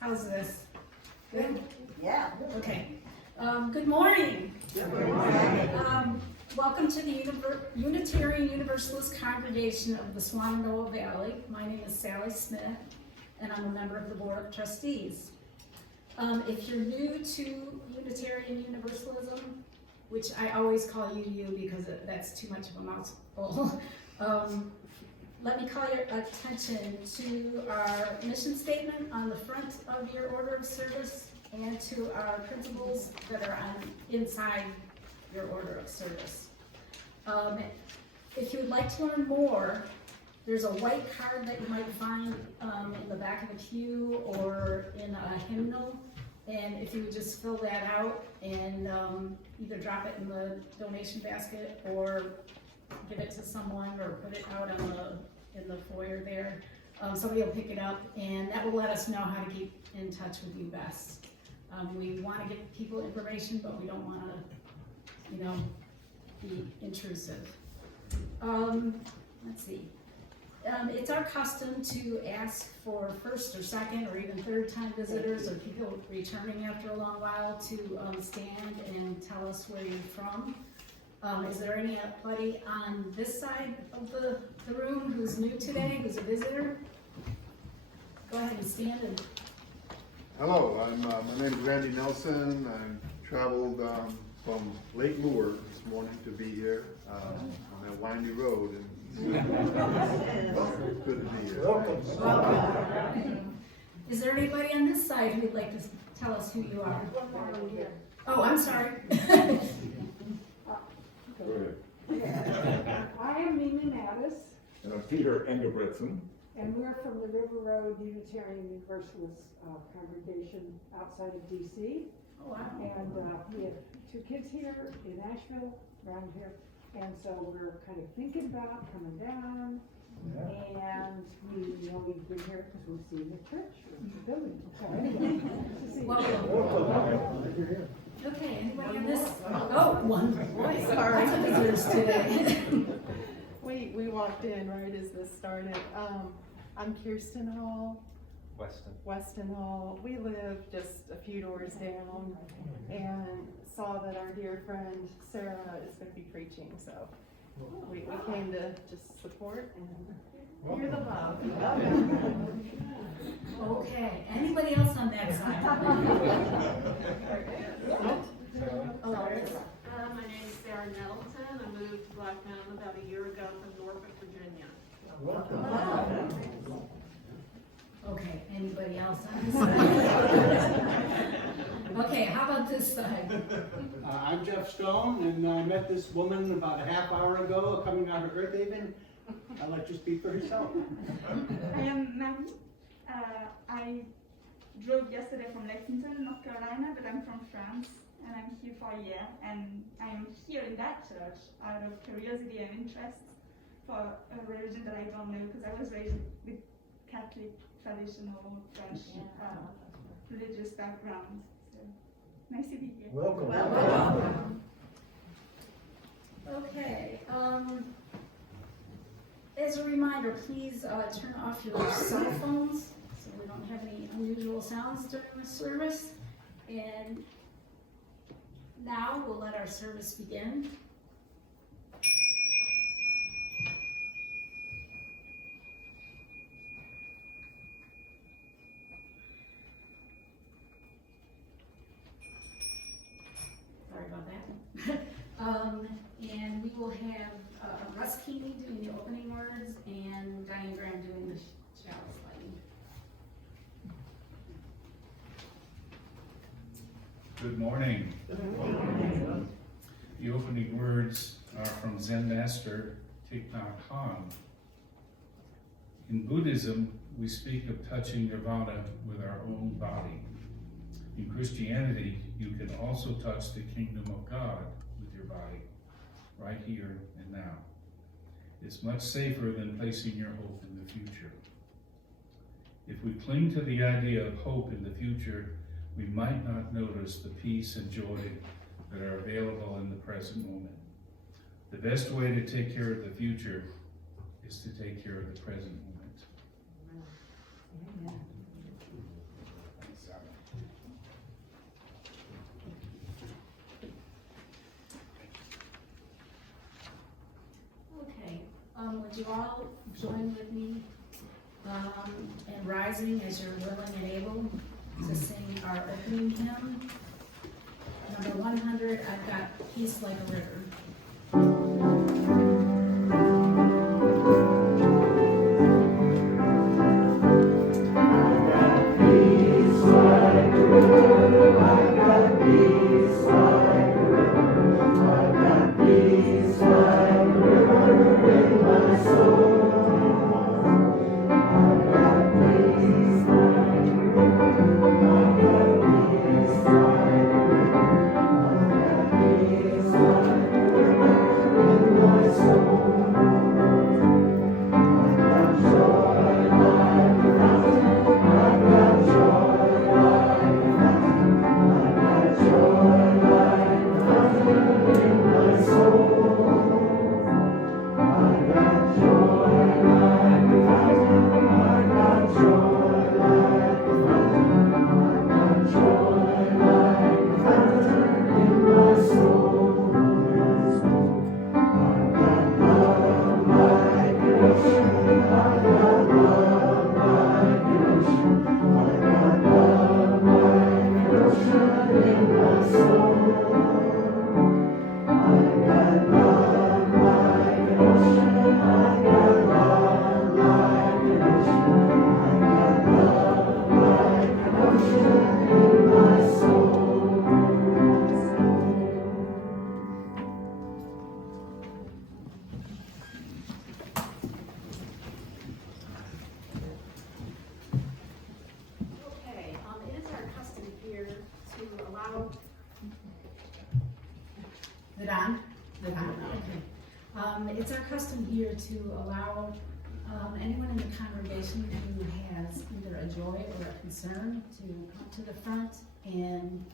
How's this? Good? Yeah. Okay. Good morning. Welcome to the Unitarian Universalist Congregation of the Shenandoah Valley. My name is Sally Smith, and I'm a member of the Board of Trustees. If you're new to Unitarian Universalism, which I always call you because that's too much of a mouthful, let me call your attention to our mission statement on the front of your order of service and to our principles that are inside your order of service. If you would like to learn more, there's a white card that you might find in the back of a pew or in a hymnal, and if you would just fill that out and either drop it in the donation basket or give it to someone or put it out on in the foyer there. Somebody will pick it up, and that will let us know how to keep in touch with you best. We want to give people information, but we don't want to, be intrusive. Let's see. It's our custom to ask for first or second or even third time visitors or people returning after a long while to stand and tell us where you're from. Is there anybody on this side of the room who's new today, who's a visitor? Go ahead and stand. And hello, my name is Randy Nelson. I traveled from Lake Lure this morning to be here on that windy road. And it's good to be here. welcome. Is there anybody on this side who would like to tell us who you are? Oh, I'm sorry. I am Mimi Mattis, And I'm Peter Engelbretson. and we're from the River Road Unitarian Universalist congregation outside of DC. Oh, wow. And we have 2 kids here in Nashville, around here, and so we're kind of thinking about coming down. And we know we've been here because we've seen the church, the building. So anyway, nice to see you. Welcome. Okay, anybody on this? Oh, one boy. Sorry. Lots of visitors today. We walked in right as this started. I'm Kirsten Hall. Weston Hall. We live just a few doors down and saw that our dear friend Sarah is going to be preaching, so we came to just support and hear the love. Okay, anybody else on that side? Oh, there is. My name is Sarah Nettleton. I moved to Black Mountain about a year ago from Norfolk, Virginia. Okay, anybody else on this side? Okay, how about this side? I'm Jeff Stone, and I met this woman about a half hour ago coming out of Earth Haven. I'll let you speak for yourself. I am Marie. I drove yesterday from Lexington, North Carolina, but I'm from France, and I'm here for a year. And I'm here in that church out of curiosity and interest for a religion that I don't know, because I was raised with Catholic, traditional French religious background. So nice to be here. Welcome. Okay, as a reminder, please turn off your cell phones so we don't have any unusual sounds during the service. And now we'll let our service begin. Sorry about that. And we will have Russ Keeney doing the opening words and Diane Graham doing the chalice lighting. Good morning. The opening words are from Zen Master Thich Nhat Hanh. In Buddhism, we speak of touching nirvana with our own body. In Christianity, you can also touch the kingdom of God with your body, right here and now. It's much safer than placing your hope in the future. If we cling to the idea of hope in the future, we might not notice the peace and joy that are available in the present moment. The best way to take care of the future is to take care of the present moment. Okay, would you all join with me in rising as you're willing and able to sing our opening hymn? Number 100, I've got Peace Like a River. It's our custom here to allow anyone in the congregation who has either a joy or a concern to come to the front and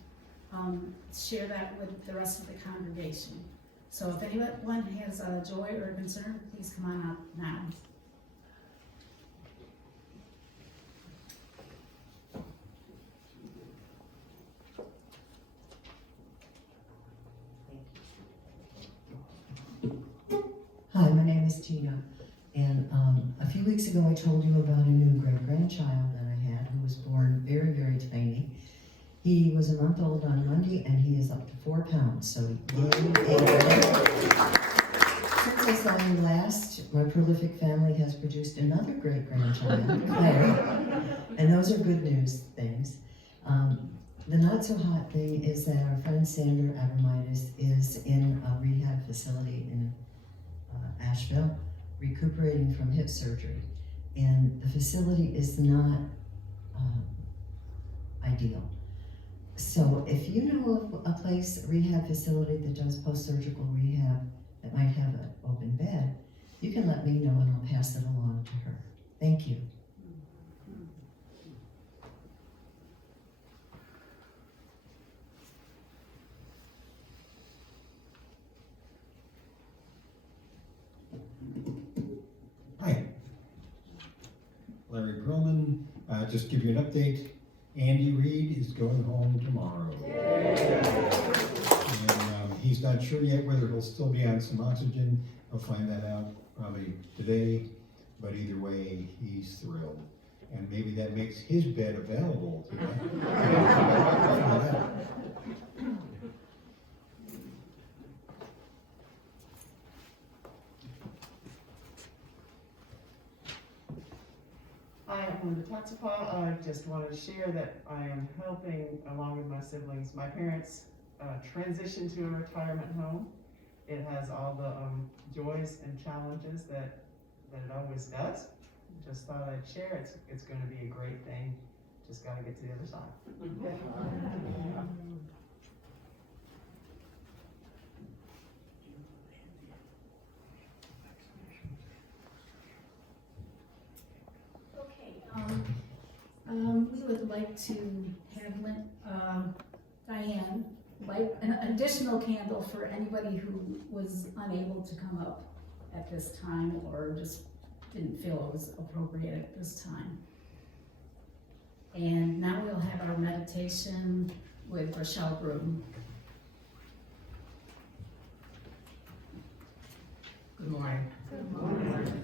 share that with the rest of the congregation. So if anyone has a joy or a concern, please come on up now. Hi, my name is Tina, and a few weeks ago I told you about a new great-grandchild that I had who was born very, very tiny. He was a month old on Monday, and he is up to 4 pounds, so yay. Since I saw you last, my prolific family has produced another great-grandchild, Claire, and those are good news things. The not-so-hot thing is that our friend Sandra Abramitis is in a rehab facility in Asheville, recuperating from hip surgery, and the facility is not ideal. So if you know of a place, a rehab facility that does post-surgical rehab that might have an open bed, you can let me know and I'll pass it along to her. Thank you. Hi, Larry Grillman. Just give you an update. Andy Reid is going home tomorrow. And he's not sure yet whether he'll still be on some oxygen. He'll find that out probably today. But either way, he's thrilled. And maybe that makes his bed available today. Hi, I'm Linda Tatsapa. I just wanted to share that I am helping, along with my siblings, my parents transition to a retirement home. It has all the joys and challenges that it always does. just thought I'd share. It's going to be a great thing. Just got to get to the other side. We would like to have Diane light an additional candle for anybody who was unable to come up at this time or just didn't feel it was appropriate at this time. And now we'll have our meditation with Rochelle Broom. Good morning. Good morning.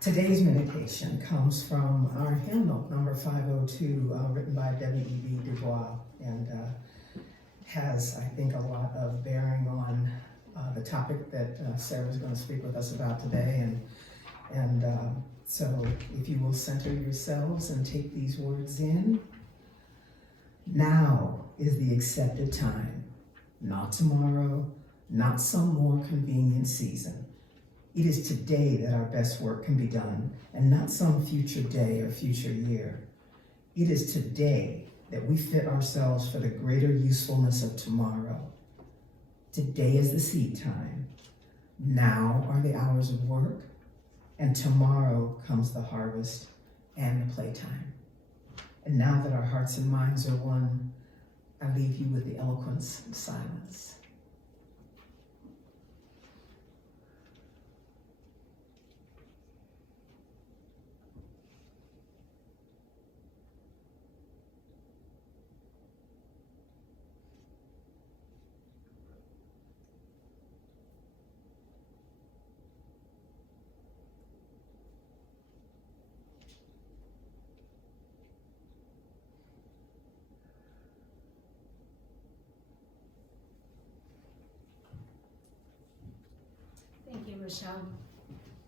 Today's meditation comes from our hymnal, number 502, written by W.E.B. Du Bois, and has, I think, a lot of bearing on the topic that Sarah is going to speak with us about today. And so if you will center yourselves and take these words in. Now is the accepted time, not tomorrow, not some more convenient season. It is today that our best work can be done, and not some future day or future year. It is today that we fit ourselves for the greater usefulness of tomorrow. Today is the seed time. Now are the hours of work, and tomorrow comes the harvest and the playtime. And now that our hearts and minds are one, I leave you with the eloquence of silence. Thank you, Rochelle.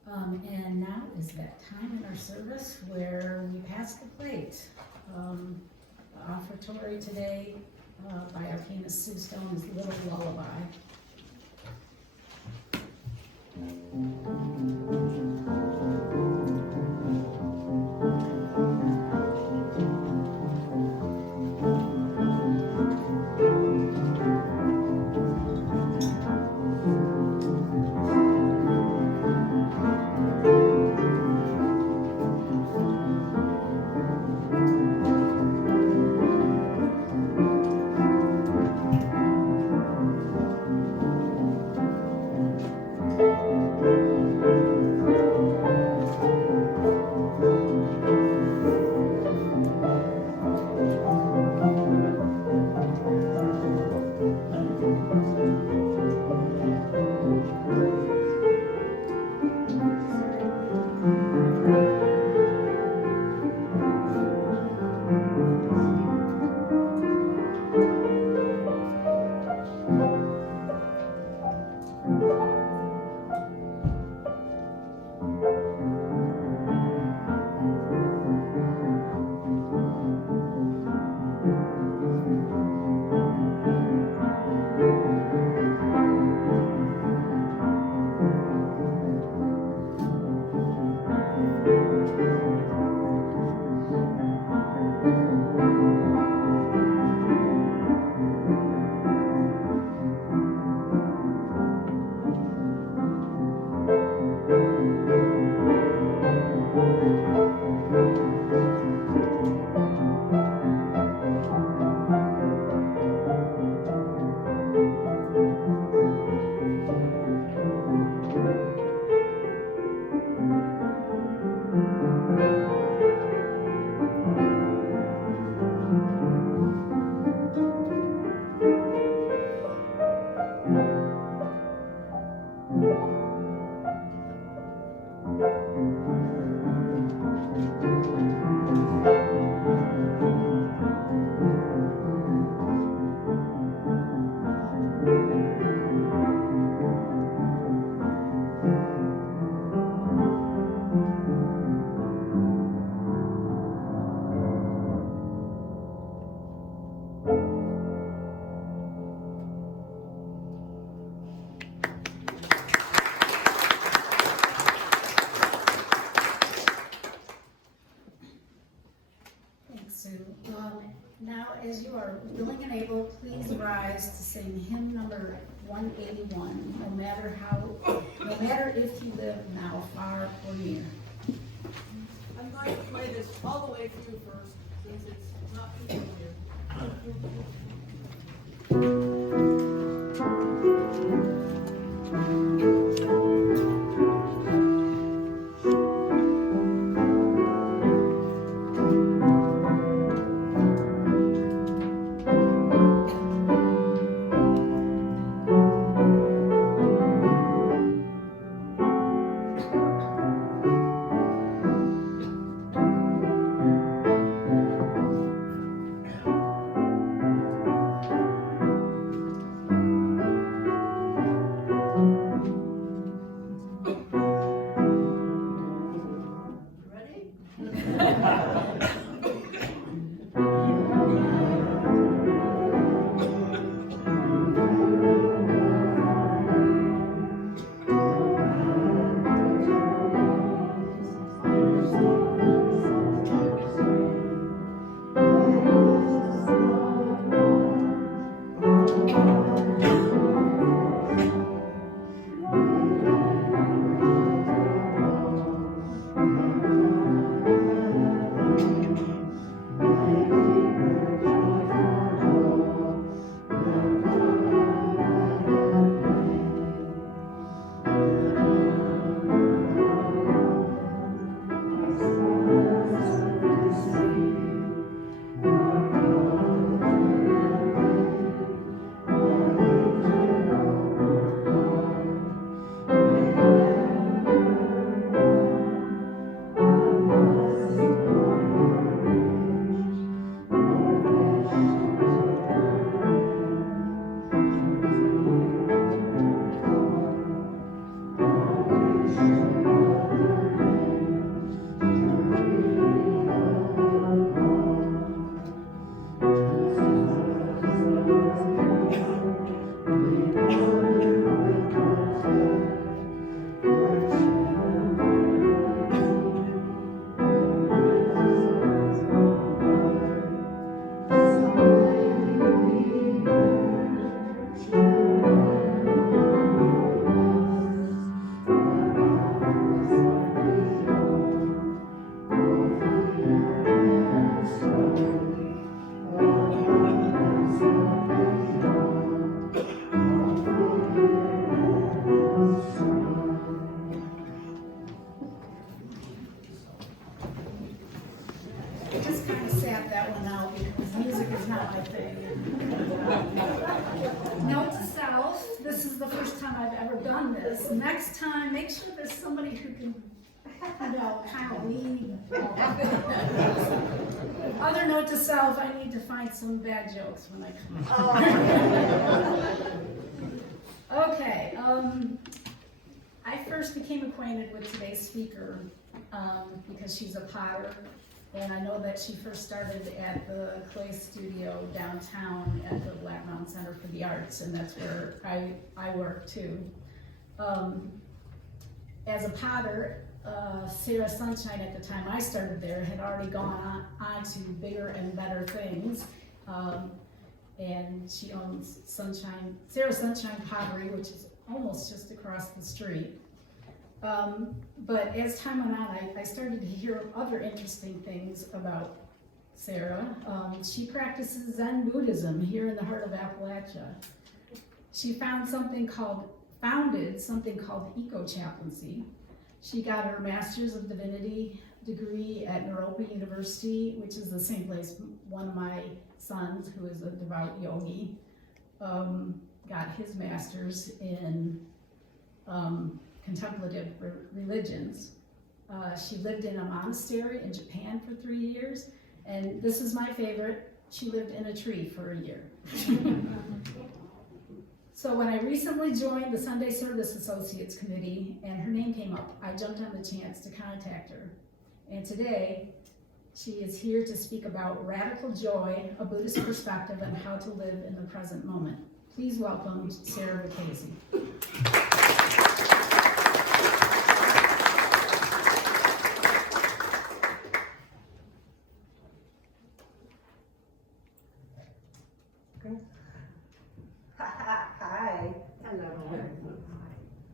And now is that time in our service where we pass the plate. The offertory today by our pianist Sue Stone is Little Lullaby. Sue. Now, as you are willing and able, please rise to sing hymn number 181, no matter if you live now far or near. I'm going to play this all the way through first, since it's not people here. Note to self, this is the first time I've ever done this. Next time, make sure there's somebody who can, kind of lead. Other note to self, I need to find some bad jokes when I come. Okay, I first became acquainted with today's speaker because she's a potter. And I know that she first started at the clay studio downtown at the Black Mountain Center for the Arts, and that's where I work too. As a potter, Sarah Sunshine at the time I started there had already gone on to bigger and better things. And she owns Sarah Sunshine Pottery, which is almost just across the street. But as time went on, I started to hear other interesting things about Sarah. She practices Zen Buddhism here in the heart of Appalachia. She founded something called Eco-Chaplaincy. She got her Master's of Divinity degree at Naropa University, which is the same place one of my sons, who is a devout yogi, got his master's in contemplative religions. She lived in a monastery in Japan for 3 years, and this is my favorite, she lived in a tree for a year. So when I recently joined the Sunday Service Associates Committee and her name came up, I jumped on the chance to contact her. And today, she is here to speak about radical joy, a Buddhist perspective on how to live in the present moment. Please welcome Sarah Vekasi. Hi. Hello.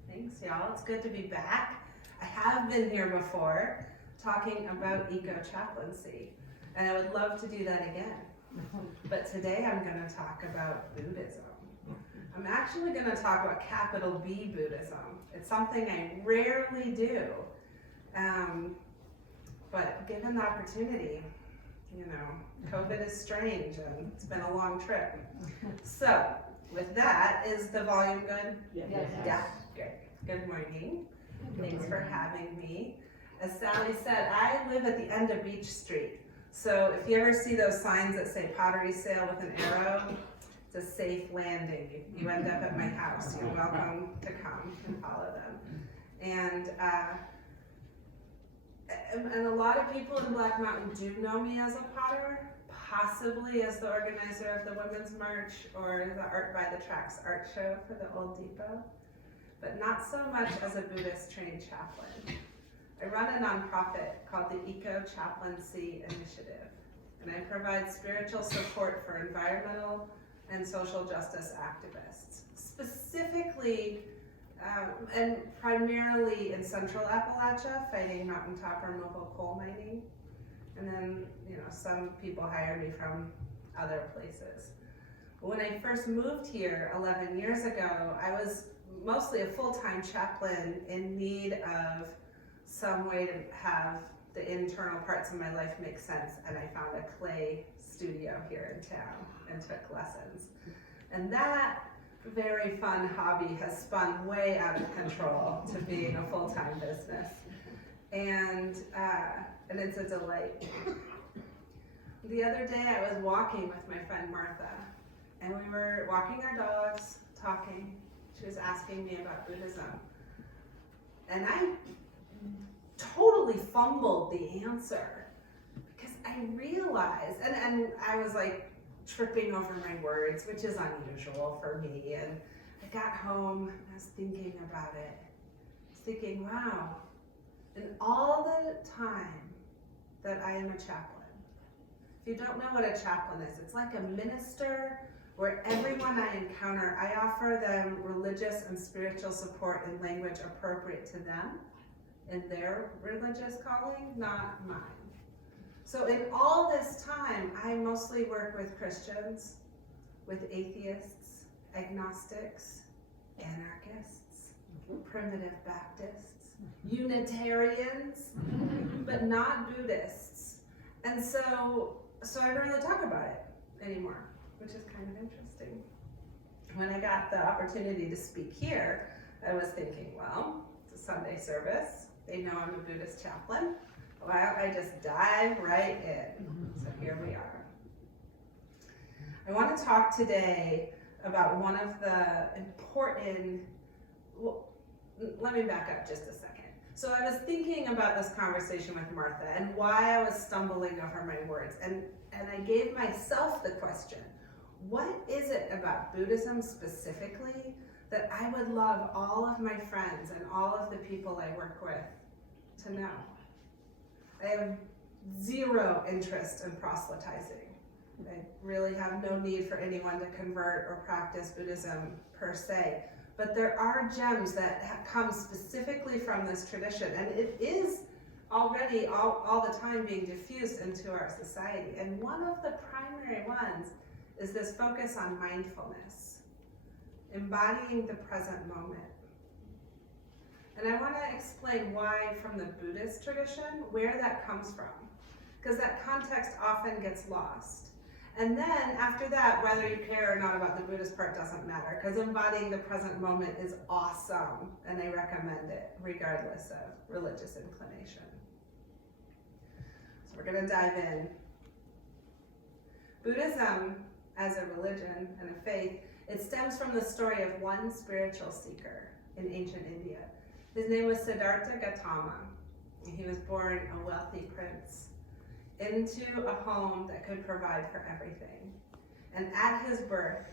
Thanks, y'all. It's good to be back. I have been here before talking about Eco-Chaplaincy, and I would love to do that again. But today I'm going to talk about Buddhism. I'm actually going to talk about capital B Buddhism. It's something I rarely do. But given the opportunity, you know, COVID is strange and it's been a long trip. So, with that, is the volume good? Yes. Yeah, great. Good morning. Thanks for having me. As Sally said, I live at the end of Beach Street. So if you ever see those signs that say pottery sale with an arrow, it's a safe landing. You end up at my house. You're welcome to come and follow them. And a lot of people in Black Mountain do know me as a potter, possibly as the organizer of the Women's March or the Art by the Tracks art show for the Old Depot, but not so much as a Buddhist trained chaplain. I run a nonprofit called the Eco-Chaplaincy Initiative, and I provide spiritual support for environmental and social justice activists, specifically and primarily in Central Appalachia, fighting mountaintop removal coal mining. And then, you know, some people hire me from other places. When I first moved here 11 years ago, I was mostly a full-time chaplain in need of some way to have the internal parts of my life make sense, and I found a clay studio here in town and took lessons. And that very fun hobby has spun way out of control to being a full-time business. And it's a delight. The other day I was walking with my friend Martha, and we were walking our dogs, talking. She was asking me about Buddhism. And I totally fumbled the answer because I realized, and I was like tripping over my words, which is unusual for me. And I got home and I was thinking about it. I was thinking, wow, in all the time that I am a chaplain, if you don't know what a chaplain is, it's like a minister where everyone I encounter, I offer them religious and spiritual support in language appropriate to them in their religious calling, not mine. So in all this time, I mostly work with Christians, with atheists, agnostics, anarchists, primitive Baptists, Unitarians, but not Buddhists. And so I don't really talk about it anymore, which is kind of interesting. When I got the opportunity to speak here, I was thinking, well, it's a Sunday service. They know I'm a Buddhist chaplain. Why don't I just dive right in? So here we are. I want to talk today about one of the important, well, let me back up just a second. So I was thinking about this conversation with Martha and why I was stumbling over my words. And I gave myself the question, what is it about Buddhism specifically that I would love all of my friends and all of the people I work with to know? I have zero interest in proselytizing. I really have no need for anyone to convert or practice Buddhism per se. But there are gems that come specifically from this tradition, and it is already all the time being diffused into our society. And one of the primary ones is this focus on mindfulness, embodying the present moment. And I want to explain why from the Buddhist tradition, where that comes from, because that context often gets lost. And then after that, whether you care or not about the Buddhist part doesn't matter, because embodying the present moment is awesome, and I recommend it regardless of religious inclination. So we're going to dive in. Buddhism, as a religion and a faith, it stems from the story of one spiritual seeker in ancient India. His name was Siddhartha Gautama. He was born a wealthy prince into a home that could provide for everything. And at his birth,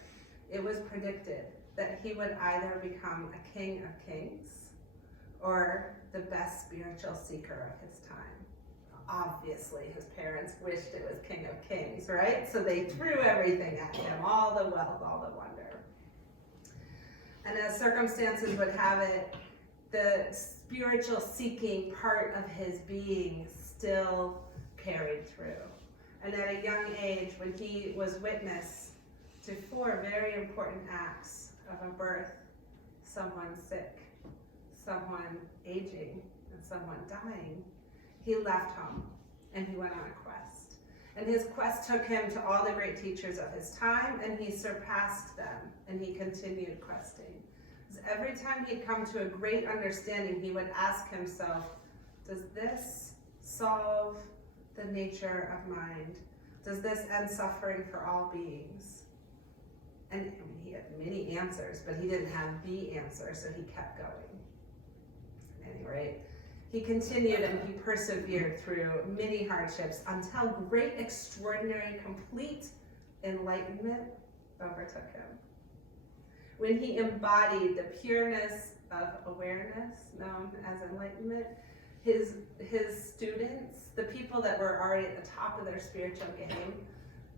it was predicted that he would either become a king of kings or the best spiritual seeker of his time. obviously his parents wished it was King of Kings, right? So they threw everything at him, all the wealth, all the wonder. And as circumstances would have it, the spiritual seeking part of his being still carried through. And at a young age, when he was witness to 4 very important acts of a birth, someone sick, someone aging, and someone dying, he left home and he went on a quest. And his quest took him to all the great teachers of his time, and he surpassed them, and he continued questing. Because every time he'd come to a great understanding, he would ask himself, does this solve the nature of mind? Does this end suffering for all beings? And I mean, he had many answers, but he didn't have the answer, so he kept going. At any rate, he continued and he persevered through many hardships until great, extraordinary, complete enlightenment overtook him. When he embodied the pureness of awareness, known as enlightenment, his students, the people that were already at the top of their spiritual game,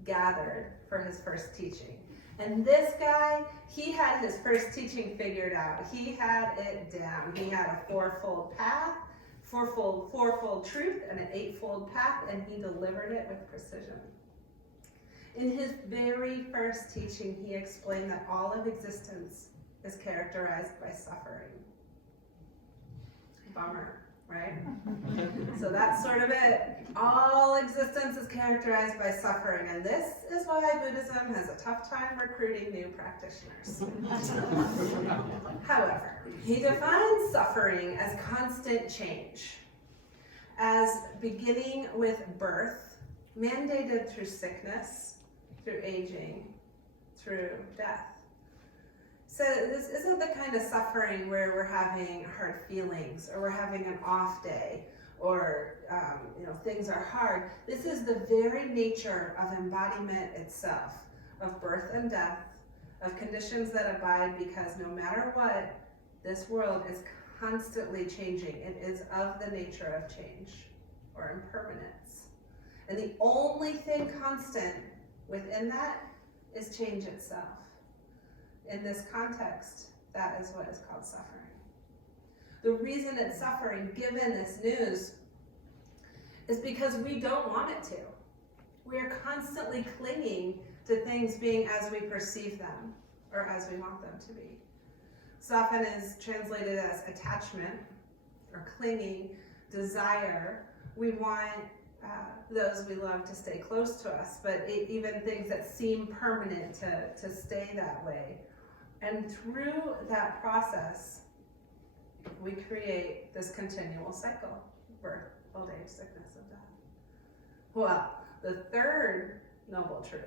gathered for his first teaching. And this guy, he had his first teaching figured out. He had it down. He had a 4-fold path, fourfold truth, and an 8-fold path, and he delivered it with precision. In his very first teaching, he explained that all of existence is characterized by suffering. Bummer, right? So that's sort of it. All existence is characterized by suffering, and this is why Buddhism has a tough time recruiting new practitioners. However, he defines suffering as constant change, as beginning with birth, mandated through sickness, through aging, through death. So this isn't the kind of suffering where we're having hard feelings, or we're having an off day, or things are hard. This is the very nature of embodiment itself, of birth and death, of conditions that abide, because no matter what, this world is constantly changing. It is of the nature of change, or impermanence. And the only thing constant within that is change itself. In this context, that is what is called suffering. The reason it's suffering, given this news, is because we don't want it to. We are constantly clinging to things being as we perceive them, or as we want them to be. So often is translated as attachment, or clinging, desire. We want those we love to stay close to us, but even things that seem permanent to stay that way. And through that process, we create this continual cycle: birth, old age, sickness, and death. Well, the third noble truth,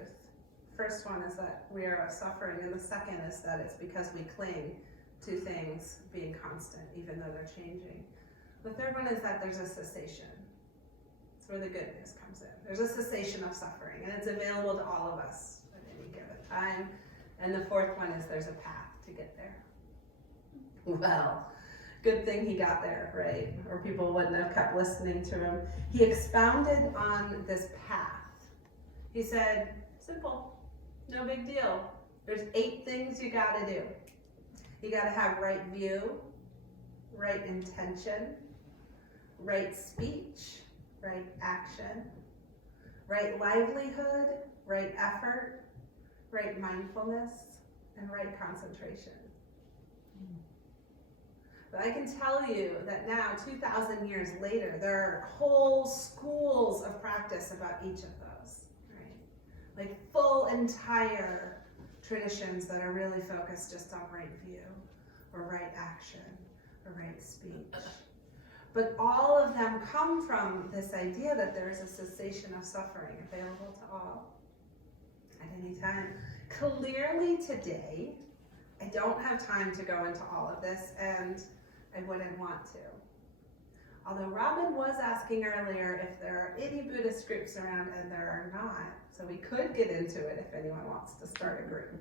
first one is that we are of suffering, and the second is that it's because we cling to things being constant, even though they're changing. The third one is that there's a cessation. It's where the good news comes in. There's a cessation of suffering, and it's available to all of us at any given time. And the fourth one is there's a path to get there. Well, good thing he got there, right? Or people wouldn't have kept listening to him. He expounded on this path. He said, simple, no big deal. There's 8 things you gotta do. You gotta have right view, right intention, right speech, right action, right livelihood, right effort, right mindfulness, and right concentration. But I can tell you that now, 2,000 years later, there are whole schools of practice about each of those, right? Like full entire traditions that are really focused just on right view, or right action, or right speech. But all of them come from this idea that there is a cessation of suffering available to all at any time. Clearly today, I don't have time to go into all of this, and I wouldn't want to. Although Robin was asking earlier if there are any Buddhist groups around, and there are not, so we could get into it if anyone wants to start a group.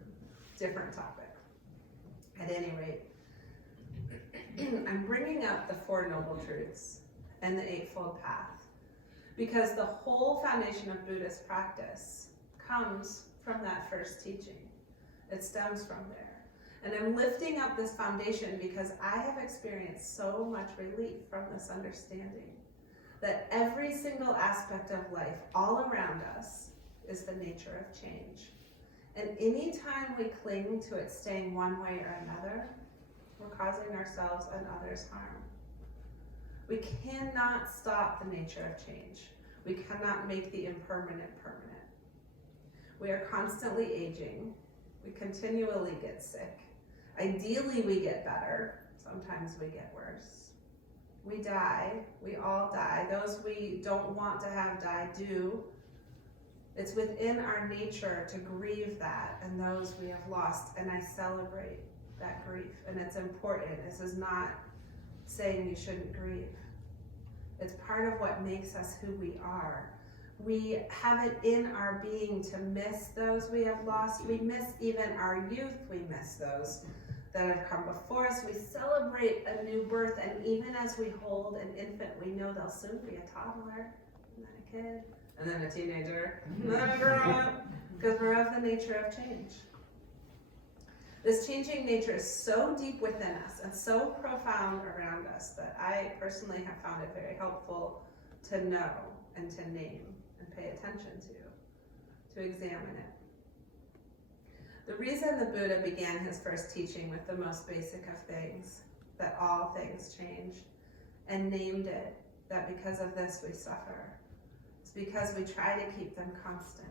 Different topic. At any rate, I'm bringing up the 4 noble truths and the 8-fold path because the whole foundation of Buddhist practice comes from that first teaching. It stems from there. And I'm lifting up this foundation because I have experienced so much relief from this understanding that every single aspect of life all around us is the nature of change. And anytime we cling to it staying one way or another, we're causing ourselves and others harm. We cannot stop the nature of change. We cannot make the impermanent permanent. We are constantly aging. We continually get sick. Ideally, we get better. Sometimes we get worse. We die. We all die. Those we don't want to have die do. It's within our nature to grieve that and those we have lost, and I celebrate that grief, and it's important. This is not saying you shouldn't grieve. It's part of what makes us who we are. We have it in our being to miss those we have lost. We miss even our youth. We miss those that have come before us. We celebrate a new birth, and even as we hold an infant, we know they'll soon be a toddler, and then a kid, and then a teenager, and then a grown up, because we're of the nature of change. This changing nature is so deep within us and so profound around us that I personally have found it very helpful to know and to name and pay attention to examine it. The reason the Buddha began his first teaching with the most basic of things, that all things change, and named it that because of this we suffer, is because we try to keep them constant.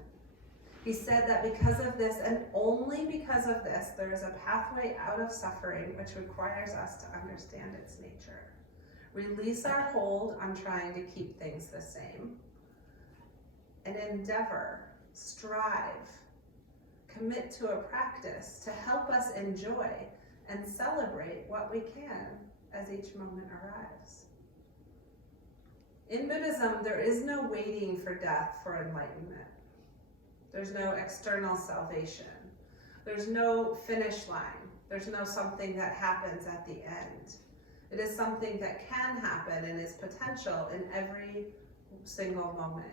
He said that because of this, and only because of this, there is a pathway out of suffering which requires us to understand its nature. Release our hold on trying to keep things the same, and endeavor, strive, commit to a practice to help us enjoy and celebrate what we can as each moment arrives. In Buddhism, there is no waiting for death for enlightenment. There's no external salvation. There's no finish line. There's no something that happens at the end. It is something that can happen and is potential in every single moment.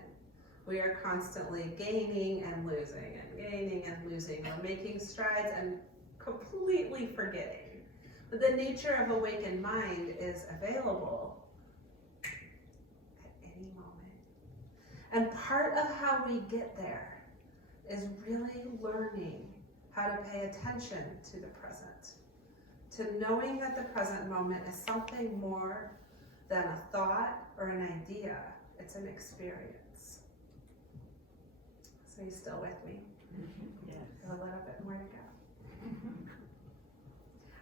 We are constantly gaining and losing and gaining and losing. We're making strides and completely forgetting. But the nature of awakened mind is available at any moment. And part of how we get there is really learning how to pay attention to the present, to knowing that the present moment is something more than a thought or an idea. It's an experience. So you still with me? Yes. Got a little bit more to go.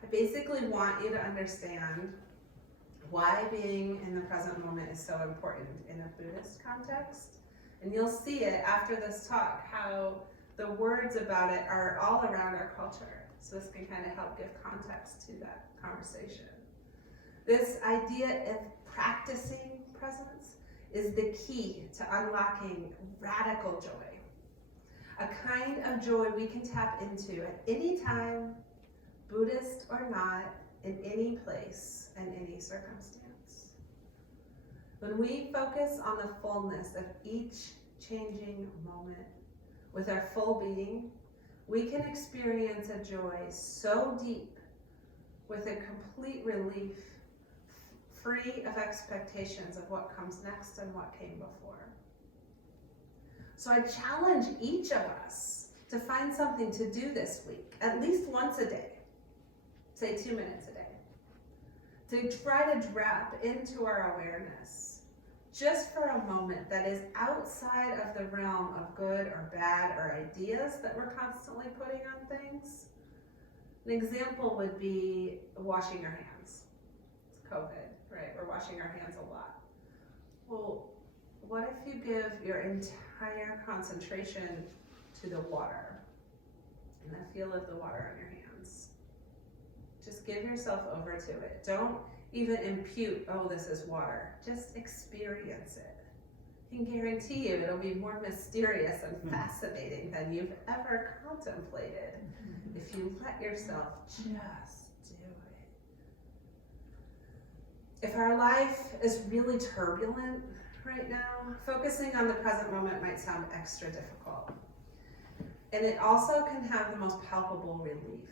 I basically want you to understand why being in the present moment is so important in a Buddhist context. And you'll see it after this talk, how the words about it are all around our culture. So this can kind of help give context to that conversation. This idea of practicing presence is the key to unlocking radical joy. A kind of joy we can tap into at any time, Buddhist or not, in any place and any circumstance. When we focus on the fullness of each changing moment with our full being, we can experience a joy so deep with a complete relief, free of expectations of what comes next and what came before. So I challenge each of us to find something to do this week, at least once a day, say 2 minutes a day, to try to drop into our awareness just for a moment that is outside of the realm of good or bad or ideas that we're constantly putting on things. An example would be washing your hands. It's COVID, right? We're washing our hands a lot. Well, what if you give your entire concentration to the water and the feel of the water on your hands? Just give yourself over to it. Don't even impute, oh, this is water. Just experience it. I can guarantee you it'll be more mysterious and fascinating than you've ever contemplated if you let yourself just do it. If our life is really turbulent, right now, focusing on the present moment might sound extra difficult. And it also can have the most palpable relief.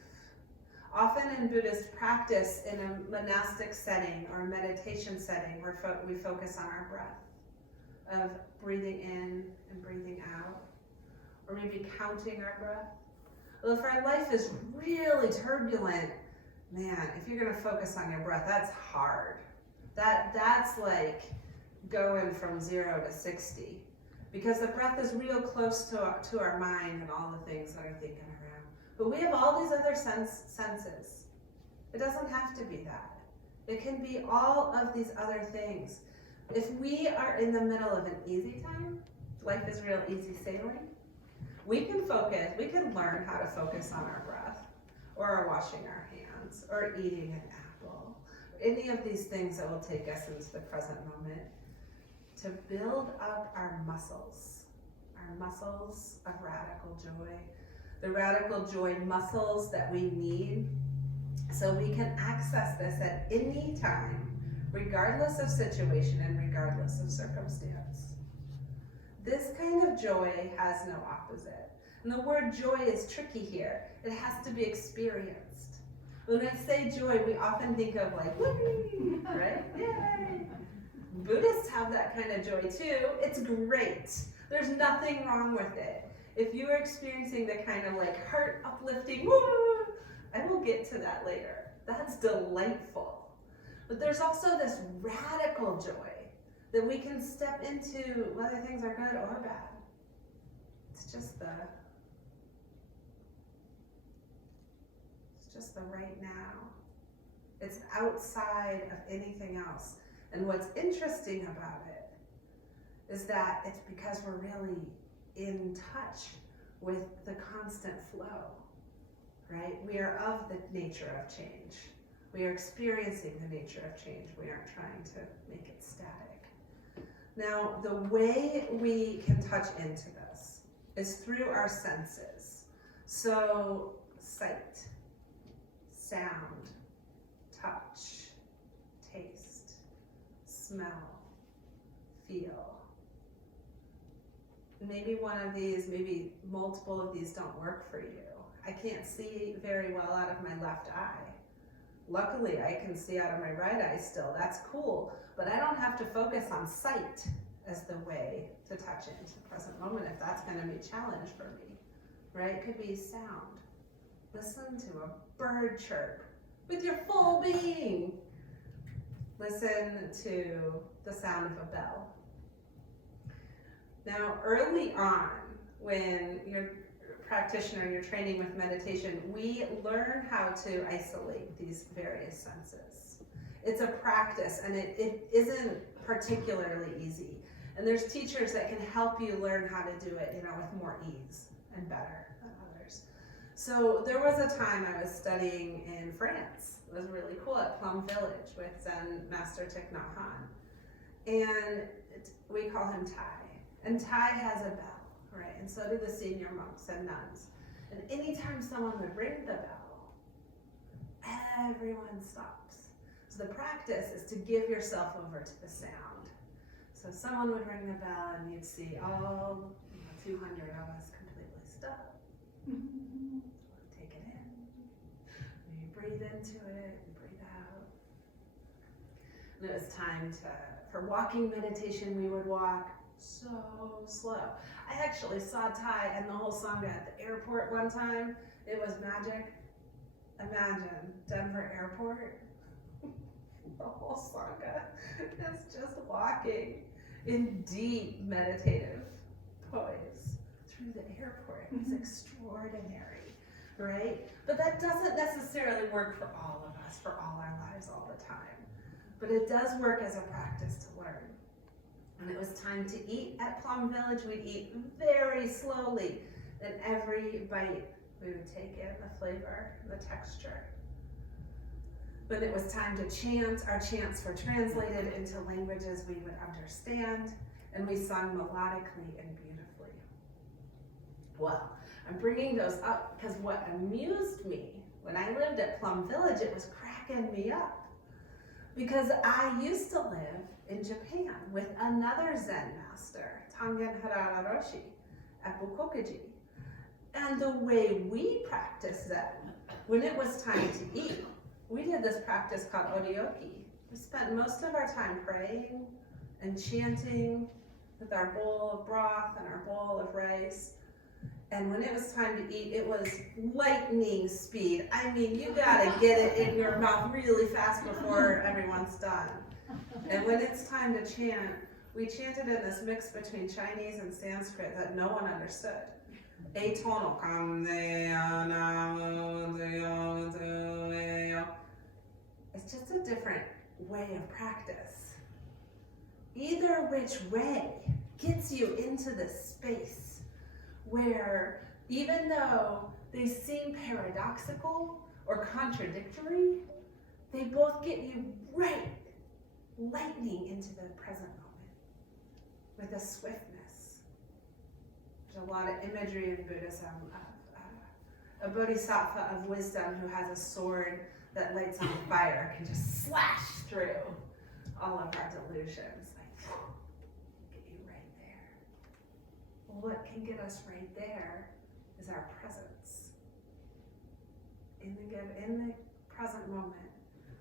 Often in Buddhist practice, in a monastic setting or a meditation setting, we focus on our breath, of breathing in and breathing out, or maybe counting our breath. Well, if our life is really turbulent, man, if you're gonna focus on your breath, that's hard. That's like going from 0 to 60, because the breath is real close to our mind and all the things that are thinking around. But we have all these other senses. It doesn't have to be that. It can be all of these other things. If we are in the middle of an easy time, life is real easy sailing, we can learn how to focus on our breath, or washing our hands, or eating an apple, any of these things that will take us into the present moment, to build up our muscles of radical joy, the radical joy muscles that we need so we can access this at any time, regardless of situation and regardless of circumstance. This kind of joy has no opposite. And the word joy is tricky here. It has to be experienced. When I say joy, we often think of like, whee, right? Yay! Buddhists have that kind of joy too. It's great. There's nothing wrong with it. If you are experiencing the kind of like heart uplifting, woo, I will get to that later. That's delightful. But there's also this radical joy that we can step into whether things are good or bad. It's just the right now. It's outside of anything else. And what's interesting about it is that it's because we're really in touch with the constant flow, right? We are of the nature of change. We are experiencing the nature of change. We aren't trying to make it static. Now, the way we can touch into this is through our senses. So, sight, sound, touch, taste, smell, feel. Maybe one of these, maybe multiple of these don't work for you. I can't see very well out of my left eye. Luckily, I can see out of my right eye still. That's cool. But I don't have to focus on sight as the way to touch into the present moment if that's going to be a challenge for me, right? It could be sound. Listen to a bird chirp with your full being. Listen to the sound of a bell. Now, early on, when you're a practitioner, you're training with meditation, we learn how to isolate these various senses. It's a practice, and it isn't particularly easy. And there's teachers that can help you learn how to do it, with more ease and better than others. So there was a time I was studying in France. It was really cool at Plum Village with Zen Master Thich Nhat Hanh. And we call him Thai. And Thai has a bell, right? And so do the senior monks and nuns. And anytime someone would ring the bell, everyone stops. So the practice is to give yourself over to the sound. So someone would ring the bell and you'd see all 200 of us completely stop. Take it in. You breathe into it, you breathe out. And it was time for walking meditation, we would walk so slow. I actually saw Thai and the whole Sangha at the airport one time. It was magic. Imagine Denver Airport. The whole Sangha is just walking in deep meditative poise through the airport. It's extraordinary, right? But that doesn't necessarily work for all of us, for all our lives, all the time. But it does work as a practice to learn. When it was time to eat at Plum Village, we'd eat very slowly. And every bite, we would take in the flavor, the texture. When it was time to chant, our chants were translated into languages we would understand, and we sung melodically and beautifully. Well, I'm bringing those up because what amused me when I lived at Plum Village, it was cracking me up. Because I used to live in Japan with another Zen master, Tangen Harada Roshi, at Bukokuji. And the way we practiced Zen, when it was time to eat, we did this practice called oryoki. We spent most of our time praying and chanting with our bowl of broth and our bowl of rice. And when it was time to eat, it was lightning speed. I mean, you gotta get it in your mouth really fast before everyone's done. And when it's time to chant, we chanted in this mix between Chinese and Sanskrit that no one understood. Atonal. It's just a different way of practice. Either which way gets you into this space where even though they seem paradoxical or contradictory, they both get you right, lightning into the present moment with a swiftness. There's a lot of imagery in Buddhism of a bodhisattva of wisdom who has a sword that lights on fire, can just slash through all of our delusions. Like, get you right there. Well, what can get us right there is our presence. In the present moment,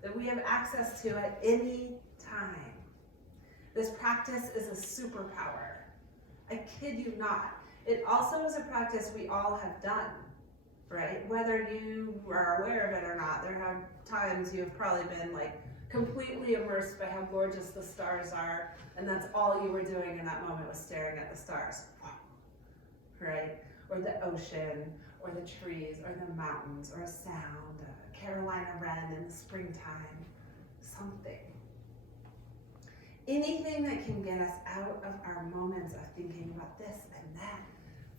that we have access to at any time. This practice is a superpower. I kid you not. It also is a practice we all have done, right? Whether you are aware of it or not, there have times you've probably been like completely immersed by how gorgeous the stars are, and that's all you were doing in that moment was staring at the stars, right? Or the ocean, or the trees, or the mountains, or a sound, a Carolina wren in the springtime, something. Anything that can get us out of our moments of thinking about this and that,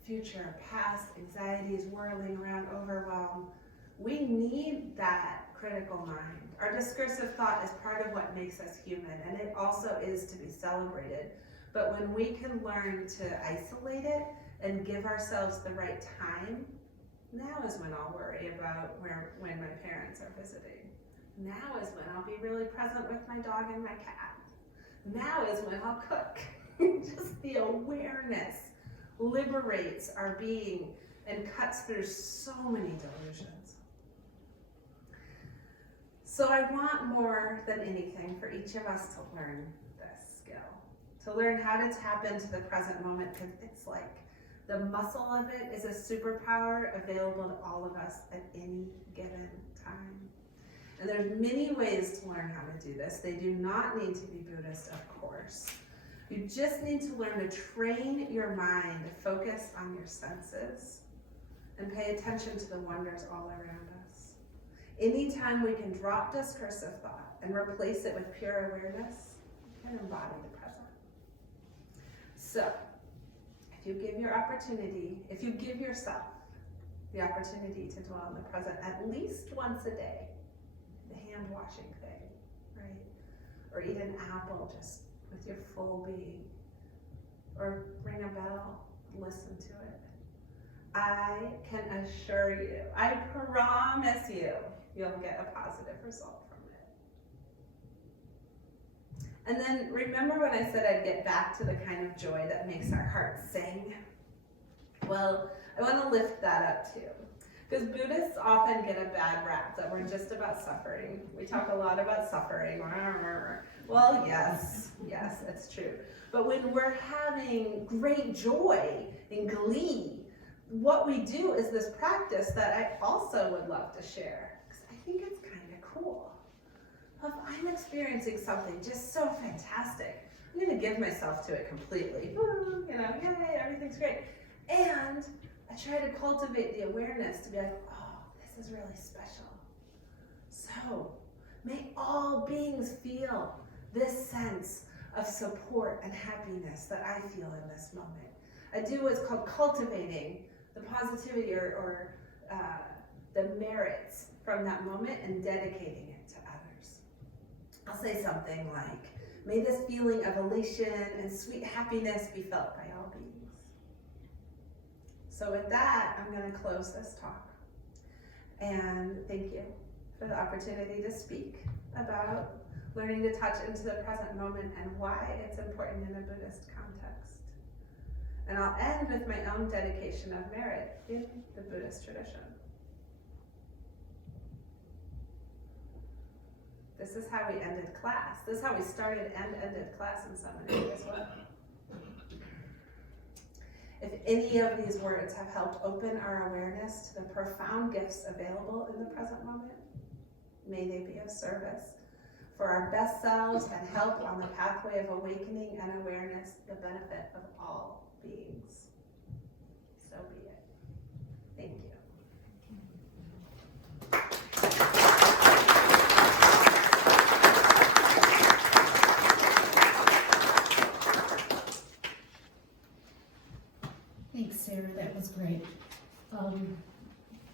future, past, anxieties whirling around, overwhelm. We need that critical mind. Our discursive thought is part of what makes us human, and it also is to be celebrated. But when we can learn to isolate it and give ourselves the right time, now is when I'll worry about when my parents are visiting. Now is when I'll be really present with my dog and my cat. Now is when I'll cook. Just the awareness liberates our being and cuts through so many delusions. So I want more than anything for each of us to learn this skill, to learn how to tap into the present moment, because it's like the muscle of it is a superpower available to all of us at any given time. And there's many ways to learn how to do this. They do not need to be Buddhist, of course. You just need to learn to train your mind to focus on your senses and pay attention to the wonders all around us. Anytime we can drop discursive thought and replace it with pure awareness, we can embody the present. So, if you give yourself the opportunity to dwell in the present at least once a day, the hand washing thing, right? Or eat an apple just with your full being, or ring a bell, listen to it. I can assure you, I promise you, you'll get a positive result from it. And then remember when I said I'd get back to the kind of joy that makes our hearts sing? Well, I want to lift that up too. Because Buddhists often get a bad rap that we're just about suffering. We talk a lot about suffering. Well, yes, it's true. But when we're having great joy and glee, what we do is this practice that I also would love to share, because I think it's kind of cool. If I'm experiencing something just so fantastic, I'm going to give myself to it completely. Yay, everything's great. And I try to cultivate the awareness to be like, oh, this is really special. So, may all beings feel this sense of support and happiness that I feel in this moment. I do what's called cultivating the positivity or the merits from that moment and dedicating it to others. I'll say something like, may this feeling of elation and sweet happiness be felt by all beings. So with that, I'm going to close this talk. And thank you for the opportunity to speak about learning to touch into the present moment and why it's important in a Buddhist context. And I'll end with my own dedication of merit in the Buddhist tradition. This is how we ended class. This is how we started and ended class in seminary as well. If any of these words have helped open our awareness to the profound gifts available in the present moment, may they be of service for our best selves and help on the pathway of awakening and awareness, the benefit of all beings. So be it. Thank you. Thanks, Sarah, that was great.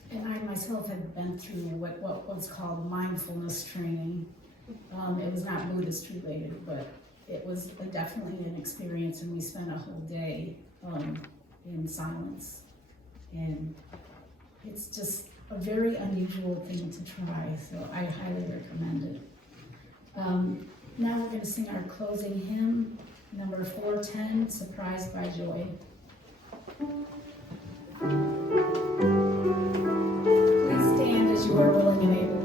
And I myself had been through what was called mindfulness training. It was not Buddhist related, but it was definitely an experience, and we spent a whole day in silence. And it's just a very unusual thing to try, so I highly recommend it. Now we're going to sing our closing hymn, number 410, Surprised by Joy. Please stand as you are willing and able.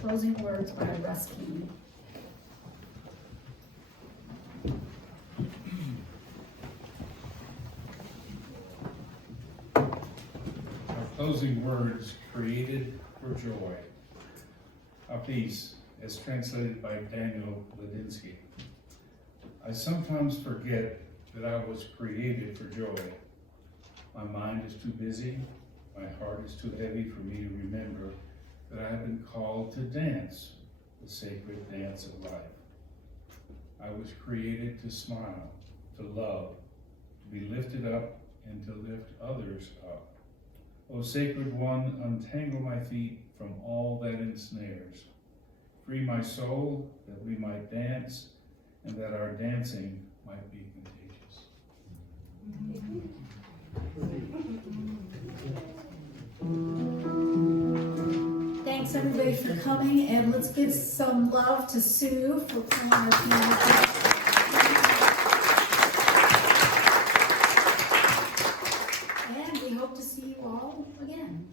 Closing words by Russ King. Our closing words, created for joy. A piece, as translated by Daniel Ladinsky. I sometimes forget that I was created for joy. My mind is too busy, my heart is too heavy for me to remember that I have been called to dance, the sacred dance of life. I was created to smile, to love, to be lifted up, and to lift others up. O sacred one, untangle my feet from all that ensnares. Free my soul, that we might dance, and that our dancing might be contagious. Thanks everybody for coming, and let's give some love to Sue for playing our piano. And we hope to see you all again.